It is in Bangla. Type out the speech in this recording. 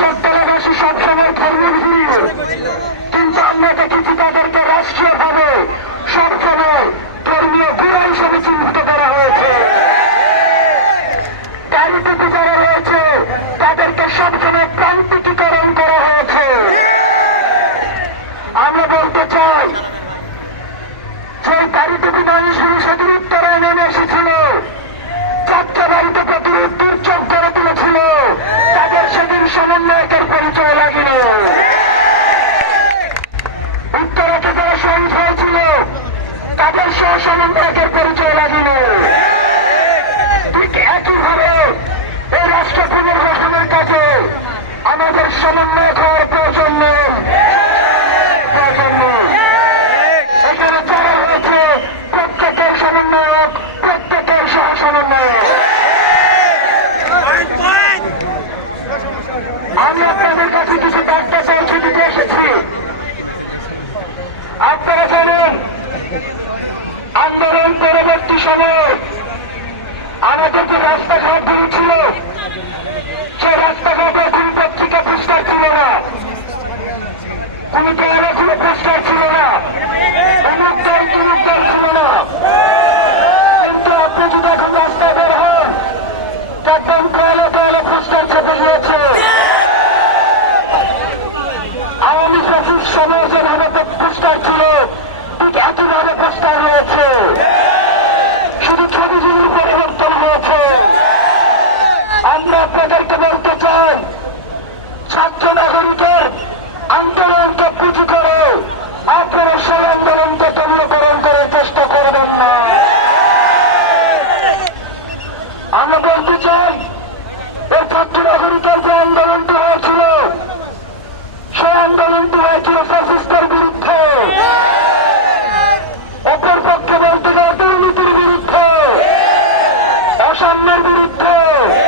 চট্টগ্রামবাসী সবসময় ধর্মীয়, কিন্তু আমরা দেখেছি তাদেরকে রাষ্ট্রীয়ভাবে সবসময় ধর্মীয় গুড়া হিসেবে চিহ্নিত করা হয়েছে। দারিদ্র্য যারা রয়েছে তাদেরকে সবসময় প্রান্তিকীকরণ করা হয়েছে। আমরা বলতে চাই যে দারিদ্র মানুষগুলো সেদিন উত্তরায় নেমে এসেছিল, যাত্রাবাড়িতে প্রতিরোধ দুর্যোগ করে তুলেছিল, তাদের সেদিন সমন্বয়কের পরিচয় লাগিল। উত্তরাতে যারা শহীদ হয়েছিল তাদের সহ সমন্বয়কের পরিচয় লাগিল। ঠিক একইভাবে এই রাষ্ট্র পুনর্গঠনের কাজে আমাদের সমন্বয়ক হওয়ার প্রয়োজন নেই। এখানে যারা রয়েছে প্রত্যেকের সমন্বয়ক, প্রত্যেকের সহ সমন্বয়ক। আমি আপনাদের কাছে কিছু বার্তা পৌঁছে দিতে এসেছি। আপনারা জানেন আন্দোলন পরবর্তী সময় আমাদের যে রাস্তাঘাটগুলি ছিল, সে রাস্তাঘাটে কোন পত্রিকা পোস্টার ছিল না, কোন জায়গায় কোন পোস্টার ছিল না, উন্মুক্তর ছিল না। কিন্তু আপনি যদি এখন রাস্তায় বের হন, একদম তলে তলে পোস্টার চেপে গিয়েছে। আওয়ামী শাসিত সময় যেভাবে পোস্টার ছিল ঠিক একইভাবে পোস্টার রয়েছে, শুধু ছবিগুলির পরিবর্তন হয়েছে। আমরা আপনাদেরকে বলতে চাই, ছাত্র নাগরিকের আন্দোলনকে পুঁজি করে আপনারা সেই আন্দোলনকে দমনকরণ করার চেষ্টা করবেন না। আমরা বলতে চাই, এই ছাত্র নাগরিকের